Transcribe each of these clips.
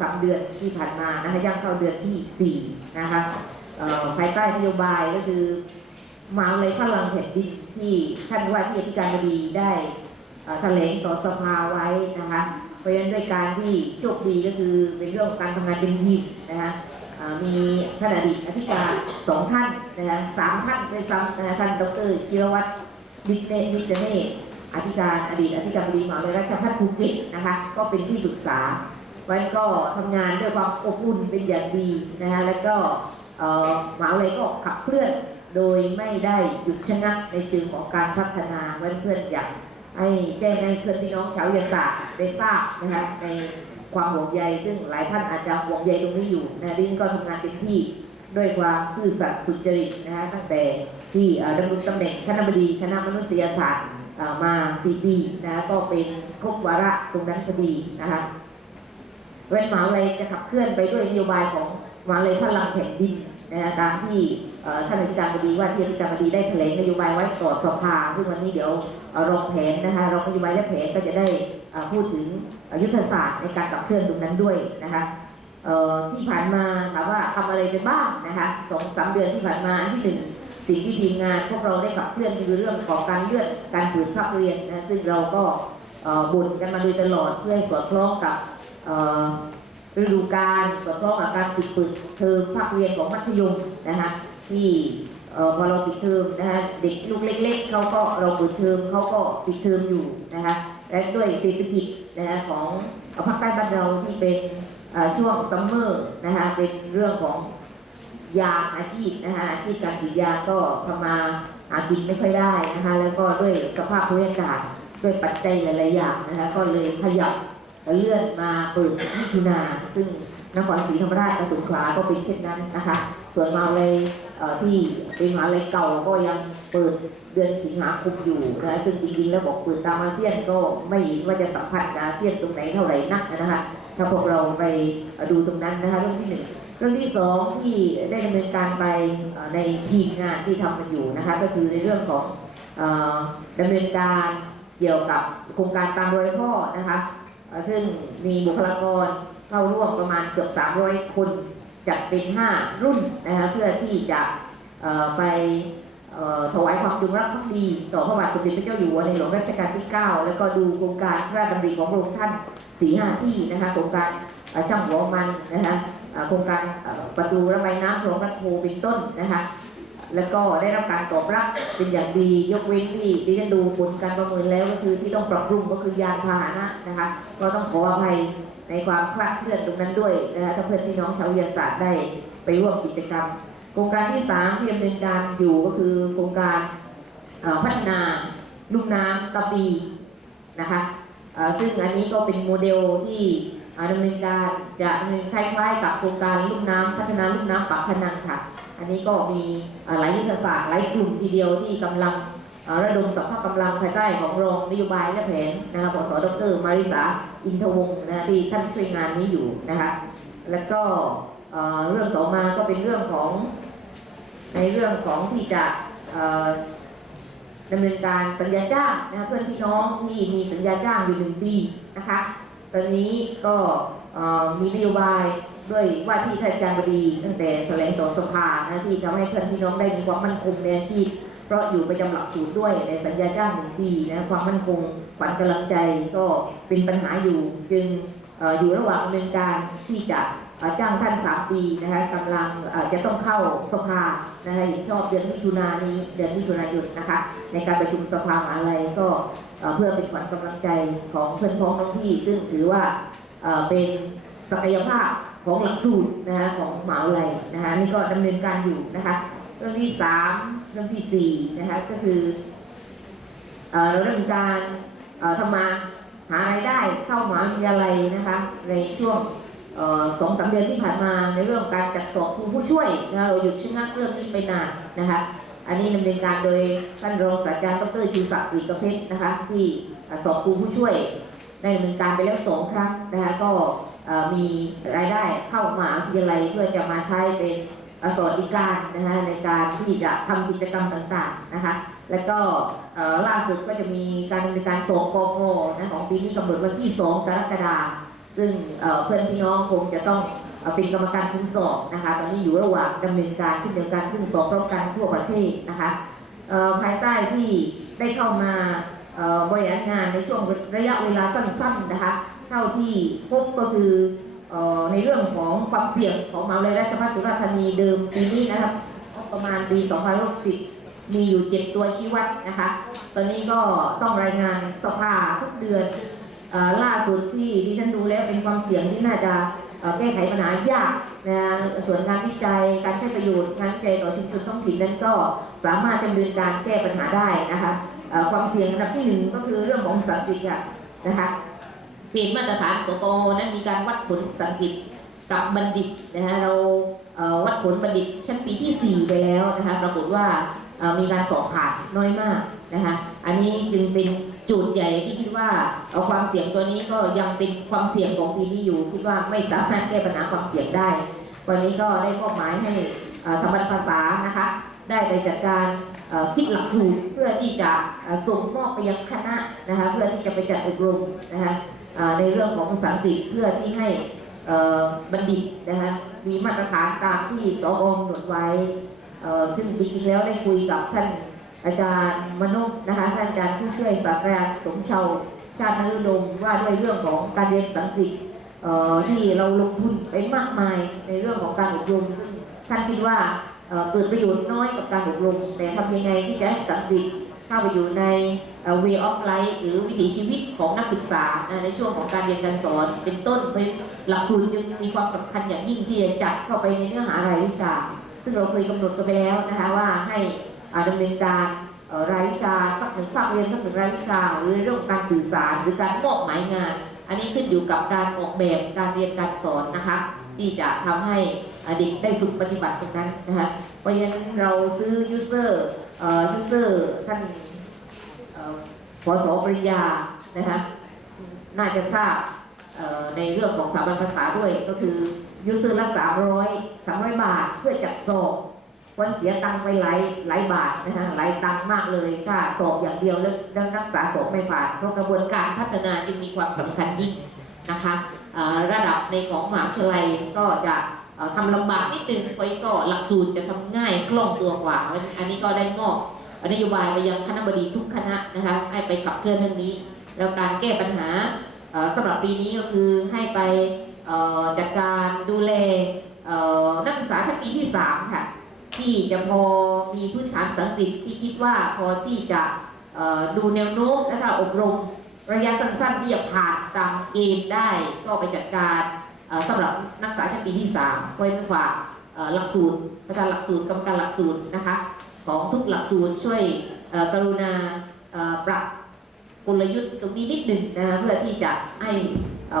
สามเดือนที่ผ่านมานะคะย่างเข้าเดือนที่สี่นะคะภายใต้นโยบายก็คือมาเลยพลังแผ่นดินที่ท่านว่าที่อธิการบดีได้แถลงต่อสภาไว้นะคะเพราะฉะนั้นด้วยการที่โชคดีก็คือเป็นเรื่องของการทำงานเป็นทีมนะคะมีท่านอดีตอธิการสองท่านนะคะสามท่านด้วยซ้ำนะคะท่านดรจิรวัตรดิเตดิเตเนอธิการอดีตอธิการบดีมหาวิทยาลัยราชภัฏภูเก็ตนะคะก็เป็นที่ปรึกษา ไว้ก็ทำงานด้วยความอบอุ่นเป็นอย่างดีนะคะแล้วก็เอ่อมหาวิทยาลัยก็ขับเคลื่อนโดยไม่ได้หยุดชะงักในเชิงของการพัฒนาเพื่อนอยากให้แจ้งให้เพื่อนพี่น้องชาววิทยาศาสตร์ได้ทราบนะคะในความห่วงใยซึ่งหลายท่านอาจจะห่วงใยตรงนี้อยู่นะดินก็ทำงานเต็มที่ด้วยความซื่อสัตย์สุจริตนะฮะตั้งแต่ที่ดำรงตำแหน่งคณะบดีคณะมนุษยศาสตร์มาสี่ปีนะฮะก็เป็นครบวาระตรงนั้นพอดีนะคะ เว้นมหาวิทยาลัยจะขับเคลื่อนไปด้วยนโยบายของมหาวิทยาลัยพลังแผ่นดินนะตามที่ท่านอธิการบดีว่าที่อธิการบดีได้แถลงนโยบายไว้ต่อสภาซึ่งวันนี้เดี๋ยวรองแผนนะคะรองนโยบายและแผนก็จะได้พูดถึงยุทธศาสตร์ในการขับเคลื่อนตรงนั้นด้วยนะคะที่ผ่านมาถามว่าทำอะไรไปบ้างนะคะสองสามเดือนที่ผ่านมาอันที่หนึ่งสิ่งที่ทีมงานพวกเราได้ขับเคลื่อนคือเรื่องของการเลื่อนการเปิดภาคเรียนนะซึ่งเราก็บ่นกันมาโดยตลอดเพื่อให้สอดคล้องกับ ฤดูกาลสอดคล้องกับการปิดเปิดเทอมภาคเรียนของมัธยมนะคะที่พอเราปิดเทอมนะคะเด็กลูกเล็ก ๆเขาก็เราเปิดเทอมเขาก็ปิดเทอมอยู่นะคะและด้วยเศรษฐกิจนะคะของภาคใต้บ้านเราที่เป็นช่วงซัมเมอร์นะคะเป็นเรื่องของยาอาชีพนะคะอาชีพการกรีดยาก็ทำมาหากินไม่ค่อยได้นะคะแล้วก็ด้วยสภาพภูมิอากาศด้วยปัจจัยหลายๆอย่างนะคะก็เลยขยับ เลื่อนมาเปิดมิถุนาซึ่งนครศรีธรรมราชกับสงขลาก็เป็นเช่นนั้นนะคะ ส่วนมหาเลยที่เป็นมหาลัยเก่าก็ยังเปิดเดือนสิงหาคมอยู่นะคะซึ่งจริงๆแล้วบอกเปิดตามอาเซียนก็ไม่ว่าจะสัมพันธ์กับอาเซียนตรงไหนเท่าไหร่นักนะคะถ้าพวกเราไปดูตรงนั้นนะคะเรื่องที่หนึ่งเรื่องที่สองที่ได้ดำเนินการไปในทีมงานที่ทำกันอยู่นะคะก็คือในเรื่องของดำเนินการเกี่ยวกับโครงการตามรอยพ่อนะคะ ซึ่งมีบุคลากรเข้าร่วมประมาณเกือบ 300 คนจัดเป็น 5 รุ่นนะคะเพื่อที่จะไปถวายความจงรักภักดีต่อพระบาทสมเด็จพระเจ้าอยู่หัวในหลวงรัชกาลที่ 9 แล้วก็ดูโครงการพระราชดำริของพระองค์ท่านสี่ห้าที่นะคะโครงการช่างหัวมันนะคะโครงการประตูระบายน้ำคลองรัฐโพเป็นต้นนะคะ แล้วก็ได้รับการตอบรับเป็นอย่างดียกเว้นที่ดิฉันดูผลการประเมินแล้วก็คือที่ต้องปรับปรุงก็คือยานพาหนะนะคะก็ต้องขออภัยในความคลาดเคลื่อนตรงนั้นด้วยนะคะถ้าเพื่อนพี่น้องชาววิทยาศาสตร์ได้ไปร่วมกิจกรรม โครงการที่สามที่ดำเนินการอยู่ก็คือโครงการพัฒนาลุ่มน้ำตะปีนะคะซึ่งอันนี้ก็เป็นโมเดลที่ดำเนินการจะดำเนินคล้ายๆ กับโครงการลุ่มน้ำพัฒนาลุ่มน้ำปากพนังค่ะ อันนี้ก็มีหลายยุทธศาสตร์หลายกลุ่มทีเดียวที่กำลังระดมสภาพกำลังภายใต้ของรองนโยบายและแผนนะคะปสดรมาริสาอินทวงศ์นะที่ท่านช่วยงานนี้อยู่นะคะแล้วก็เรื่องต่อมาก็เป็นเรื่องของในเรื่องของที่จะเอ่อดำเนินการสัญญาจ้างนะคะเพื่อนพี่น้องที่มีสัญญาจ้างอยู่หนึ่งปีนะคะตอนนี้ก็มีนโยบาย ด้วยว่าที่ท่านอาจารย์บดีตั้งแต่แถลงต่อสภานะที่ทำให้เพื่อนพี่น้องได้มีความมั่นคงในอาชีพ เพราะอยู่ประจำหลักสูตรด้วยในสัญญาจ้างหนึ่งปีนะความมั่นคงขวัญกำลังใจก็เป็นปัญหาอยู่ จึงออยู่ระหว่างดำเนินการที่จะจ้างท่านสามปีนะคะกำลังจะต้องเข้าสภานะคะเห็นชอบเดือนมิถุนายนนี้เดือนมิถุนายนนะคะในการประชุมสภามหาลัยก็เพื่อเป็นขวัญกำลังใจของเพื่อนพ้องน้องพี่ ซึ่งถือว่าเป็นศักยภาพ ของหลักสูตรนะคะของมหาวิทยาลัยนะคะนี่ก็ดำเนินการอยู่นะคะเรื่องที่สามเรื่องที่สี่นะคะก็คือเอ่อเราเริ่มการทำมาหารายได้เข้ามหาวิทยาลัยนะคะในช่วงสองสามเดือนที่ผ่านมาในเรื่องการจัดสอบครูผู้ช่วยนะคะเราหยุดชะงักเรื่องนี้ไปนานนะคะอันนี้ดำเนินการโดยท่านรองศาสตราจารย์ดรชูศักดิ์ศรีกเพชรนะคะที่สอบครูผู้ช่วยได้ดำเนินการไปแล้วสองครั้งนะคะก็ มีรายได้เข้ามหาวิทยาลัยเพื่อจะมาใช้เป็นอสวัสดิการนะคะในการที่จะทำกิจกรรมต่างๆนะคะแล้วก็ล่าสุดก็จะมีการดำเนินการส่งกงนะของปีนี้กำหนดวันที่ 2 กรกฎาคมซึ่งเพื่อนพี่น้องคงจะต้องเป็นกรรมการคุ้มสอบนะคะตอนนี้อยู่ระหว่างดำเนินการที่เดียวกันซึ่งสอบพร้อมกันทั่วประเทศนะคะภายใต้ที่ได้เข้ามาบริหารงานในช่วงระยะเวลาสั้นๆนะคะ เท่าที่พบก็คืออในเรื่องของความเสี่ยงของมหาวิทยาลัยราชภัฏสุราษฎร์ธานีเดิมปีนี้นะครับประมาณปี2560 มีอยู่7ตัวชี้วัดนะคะ ตอนนี้ก็ต้องรายงานสภาทุกเดือนอล่าสุดที่ดิฉันดูแล้วเป็นความเสี่ยงที่น่าจะแก้ไขปัญหายากนะส่วนงานวิจัยการใช้ประโยชน์งานวิจัยต่อชุมชนท้องถิ่นนั้นก็สามารถดำเนินการแก้ปัญหาได้นะคะความเสี่ยงอันดับที่หนึ่งก็คือเรื่องของสันติค่ะนะคะ เกณฑ์มาตรฐานสกนั้นมีการวัดผลสังกิตกับบัณฑิตนะคะเราวัดผลบัณฑิตชั้นปีที่ 4 ไปแล้วนะคะปรากฏว่ามีการสอบผ่านน้อยมากนะคะอันนี้จึงเป็นจุดใหญ่ที่คิดว่าเอาความเสี่ยงตัวนี้ก็ยังเป็นความเสี่ยงของปีนี้อยู่คิดว่าไม่สามารถแก้ปัญหาความเสี่ยงได้ วันนี้ก็ได้มอบหมายให้ธรรมภาษานะคะได้ไปจัดการคิดหลักสูตรเพื่อที่จะส่งมอบไปยังคณะนะคะเพื่อที่จะไปจัดอบรมนะคะ ในเรื่องของภาษาอังกฤษเพื่อที่ให้บัณฑิตนะคะมีมาตรฐานตามที่สอกำหนดไว้ ซึ่งจริงๆแล้วได้คุยกับท่านอาจารย์มนุษย์นะคะท่านอาจารย์ผู้ช่วยศาสตราจารย์สมเชาชาตินรุดมว่าด้วยเรื่องของการเรียนสังกฤษที่เราลงทุนไปมากมายในเรื่องของการอบรมซึ่งท่านคิดว่าเอ่อเกิดประโยชน์น้อยกับการอบรม แต่ทำยังไงที่จะให้สังกฤษ เข้าไปอยู่ในเอ่อ way of life หรือวิถีชีวิตของนักศึกษาในช่วงของการเรียนการสอน เป็นต้นเป็นหลักสูตรจึงมีความสำคัญอย่างยิ่งที่จะจัดเข้าไปในเนื้อหารายวิชา ซึ่งเราเคยกำหนดกันไปแล้วนะคะว่าให้อ่าดำเนินการรายวิชาสักหนึ่งภาคเรียนสักหนึ่งรายวิชา หรือเรื่องการสื่อสารหรือการมอบหมายงาน อันนี้ขึ้นอยู่กับการออกแบบการเรียนการสอนนะคะ ที่จะทำให้เด็กได้ฝึกปฏิบัติตรงนั้นนะคะ เพราะฉะนั้นเราซื้อ user เอ่อ user ท่านเอ่อพสปริญญานะคะน่าจะทราบเอ่อในเรื่องของสถาบันภาษาด้วยก็คือ user ละสามร้อยสามร้อยบาทเพื่อจัดสอบวันเสียตังค์ไปหลายหลายบาทนะฮะหลายตังค์มากเลยถ้าสอบอย่างเดียวแล้วแล้วรักษาสอบไม่ผ่านเพราะกระบวนการพัฒนาจึงมีความสำคัญยิ่งนะคะระดับในของมหาวิทยาลัยก็จะ ทำลำบากนิดนึงเพราะก็หลักสูตรจะทำง่ายคล่องตัวกว่า อันนี้ก็ได้มอบนโยบายไปยังคณะบดีทุกคณะนะคะให้ไปขับเคลื่อนเรื่องนี้ แล้วการแก้ปัญหาเอ่อสำหรับปีนี้ก็คือให้ไปจัดการดูแลนักศึกษาชั้นปีที่สามค่ะ ที่จะพอมีพื้นฐานภาษาอังกฤษที่คิดว่าพอที่จะดูแนวโน้มและก็อบรมระยะสั้นๆที่จะผ่านตามเกณฑ์ได้ก็ไปจัดการ สำหรับนักศึกษาชั้นปีที่3ก็เป็นฝากหลักสูตรอาจารย์หลักสูตรกรรมการหลักสูตรนะคะของทุกหลักสูตรช่วยกรุณาปรับกลยุทธ์ตรงนี้นิดหนึ่งนะคะเพื่อที่จะให้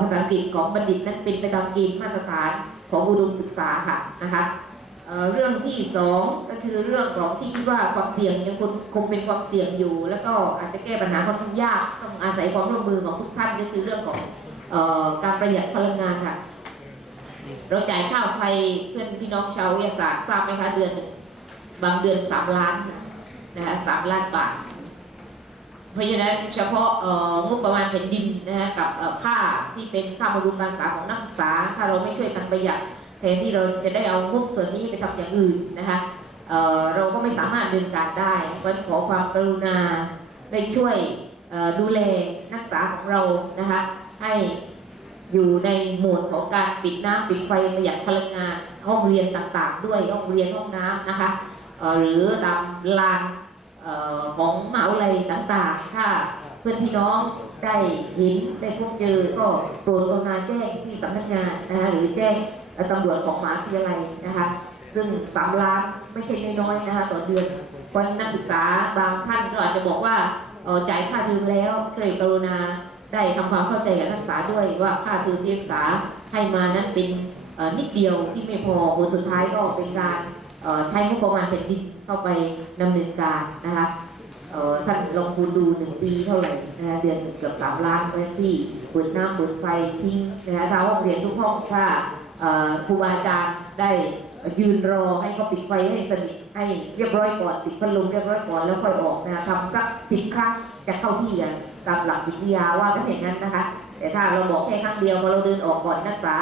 ภาษาอังกฤษของบัณฑิตนั้นเป็นไปตามเกณฑ์มาตรฐานของอุดมศึกษาค่ะนะคะเเรื่องที่สองก็คือเรื่องของที่ว่าความเสี่ยงยังคงเป็นความเสี่ยงอยู่ แล้วก็อาจจะแก้ปัญหาค่อนข้างยากต้องอาศัยความร่วมมือของทุกท่านก็คือเรื่องของออการประหยัดพลังงานค่ะ เราจ่ายค่าไฟเพื่อนพี่น้องชาววิทยาศาสตร์ทราบไหมคะเดือนบางเดือนสามล้านนะคะสามล้านบาท เพราะฉะนั้นเฉพาะเอ่องบประมาณแผ่นดินนะฮะกับค่าที่เป็นค่าบำรุงการศึกษาของนักศึกษา ถ้าเราไม่ช่วยกันประหยัดแทนที่เราจะได้เอางบส่วนนี้ไปทำอย่างอื่นนะคะเเราก็ไม่สามารถดำเดินการได้วันขอความกรุณาได้ช่วยดูแลนักศึกษาของเรานะคะให้ อยู่ในหมวดของการปิดน้ำปิดไฟประหยัดพลังงานห้องเรียนต่างๆ ด้วยห้องเรียนห้องน้ำนะคะหรือตามลานของมหาวิทยาลัยต่างๆ ถ้าเพื่อนพี่น้องได้เห็นได้พบเจอก็โปรดกรุณาแจ้งที่สำนักงานนะคะหรือแจ้งตำรวจของมหาวิทยาลัยนะคะซึ่งสามล้านไม่ใช่น้อยๆนะคะต่อเดือนวันนักศึกษาบางท่านก็อาจจะบอกว่าจ่ายค่าเทอมแล้วช่วยกรุณา ได้ทำความเข้าใจกับนักศึกษาด้วยว่าค่าเทอมที่นักศึกษาให้มานั้นเป็นนิดเดียวที่ไม่พอผลสุดท้ายก็เป็นการใช้งบประมาณแผ่นดินเข้าไปดำเนินการนะคะท่านลองคูณดูหนึ่งปีเท่าไหร่นะคะเดือนเกือบสามล้านไว้ที่เปิดน้ำเปิดไฟทิ้งนะคะถ้าห้องเรียนทุกห้องถ้าเอ่อครูบาอาจารย์ได้ยืนรอให้เขาปิดไฟให้สนิทให้เรียบร้อยก่อนปิดพัดลมเรียบร้อยก่อนแล้วค่อยออกนะทำสักสิบครั้งจะเข้าที่กัน ตามหลักวิทยาว่าเป็นอย่างนั้นนะคะ แต่ถ้าเราบอกแค่ครั้งเดียวพอเราเดินออกก่อนนักศึกษา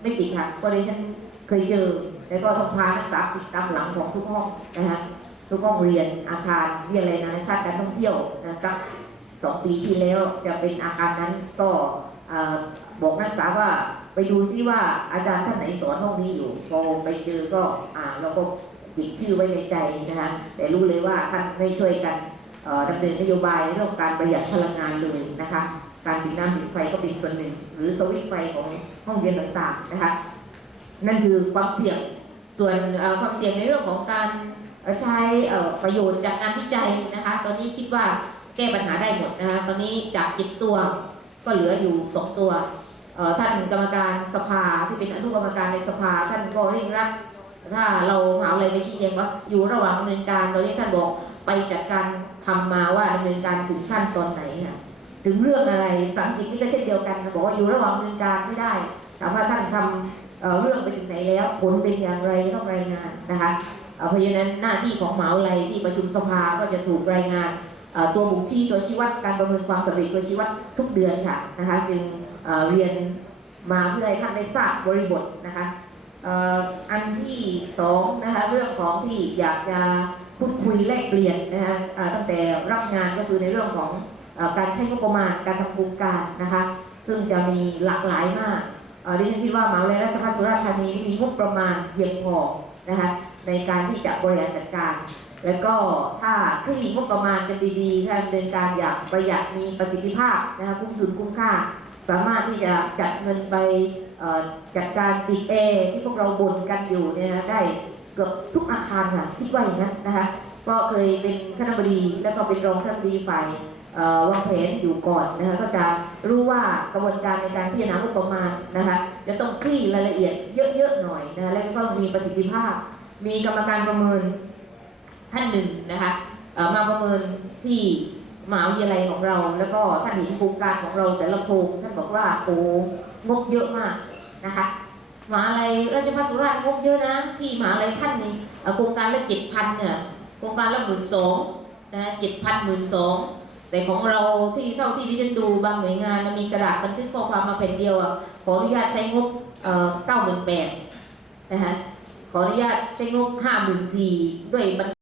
ไม่ติดค่ะก็เลยฉันเคยเจอ แล้วก็ต้องพานักศึกษาติดตามหลังของทุกห้องนะคะทุกห้องเรียนอาคารวิทยาลัยนานาชาติการท่องเที่ยวนะครับสองปีที่แล้วจะเป็นอาคารนั้นก็บอกนักศึกษาว่าไปดูซิว่าอาจารย์ท่านไหนสอนห้องนี้อยู่พอไปเจอก็อ่าเราก็ติดชื่อไว้ในใจนะคะแต่รู้เลยว่าท่านไม่ช่วยกัน ดำเนินนโยบายเรื่องการประหยัดพลังงานเลยนะคะ การปิดน้ำปิดไฟก็เป็นส่วนหนึ่ง หรือสวิตช์ไฟของห้องเรียนต่างๆนะคะ นั่นคือความเสี่ยงส่วนความเสี่ยงในเรื่องของการใช้ประโยชน์จากงานวิจัยนะคะ ตอนนี้คิดว่าแก้ปัญหาได้หมดนะคะ ตอนนี้จากจ็ดตัวก็เหลืออยู่สองตัว ท่านกรรมการสภาที่เป็นอนุกรรมการในสภา ท่านก็เร่งรัดถ้าเราหาอะไรไปชี้แจงว่าอยู่ระหว่างดำเนินการตอนนี้ท่านบอก ไปจัดการทำมาว่าดำเนินการถึงขั้นตอนไหนค่ะถึงเรื่องอะไรสังกิตนี่ก็เช่นเดียวกันบอกว่าอยู่ระหว่างดำเนินการไม่ได้ถามว่าท่านทำเอ่อเรื่องไปถึงไหนแล้ว ผลเป็นอย่างไรต้องรายงานนะคะเพราะฉะนั้นหน้าที่ของหมหาวิทยาลัยที่ประชุมสภาก็จะถูกรายงานตัวบุคชี้ตัวชี้วัดการประเมินความสำเร็จตัวชี้วัดทุกเดือนค่ะนะคะจึงเรียนมาเพื่อให้ท่านได้ทราบบริบทนะคะอันที่สองนะคะเรื่องของที่อยากจะ พูดคุยแลกเปลี่ยนนะคะตั้งแต่รับงานก็คือในเรื่องของอการใช้งบประมาณการทำโครงการนะคะ ซึ่งจะมีหลากหลายมากดิฉันคิดว่ามหาวิทยาลัยราชภัฏสุราษฎร์ธานีมีงบประมาณเพียงพอนะคะในการที่จะบริหารจัดการ แล้วก็ถ้าคลี่งบประมาณกันดีๆถ้าดำเนินการอย่างประหยัดมีประสิทธิภาพนะคะคุ้มทุนคุ้มค่า สามารถที่จะจัดเงินไปจัดการติดแอที่พวกเราบ่นกันอยู่เนี่ยนะได้ เกือบทุกอาคารค่ะคิดว่าอย่างนั้นนะคะ ก็เคยเป็นคณบดีแล้วก็เป็นรองคณบดีฝ่ายวางแผนอยู่ก่อนนะคะก็จะรู้ว่ากระบวนการในการพิจารณางบประมาณนะคะจะต้องคลี่รายละเอียดเยอะๆหน่อยนะคะแล้วก็มีประสิทธิภาพ มีกรรมการประเมินท่านหนึ่งนะคะมาประเมินที่มหาวิทยาลัยของเรา แล้วก็ท่านเห็นโครงการของเราแต่ละโครงท่านบอกว่าโอ้งบเยอะมากนะคะ มหาลัยราชภัฏสุราษฎร์งบเยอะนะ ที่มหาลัยท่านนี่โครงการละเจ็ดพันเนี่ยโครงการละหมื่นสองนะเจ็ดพันหมื่นสองแต่ของเราที่เท่าที่ดิฉันดูบางหน่วยงานมันมีกระดาษบันทึกข้อความมาแผ่นเดียวอะขออนุญาตใช้งบเก้าหมื่นแปดนะคะขออนุญาตใช้งบห้าหมื่นสี่ด้วยบัน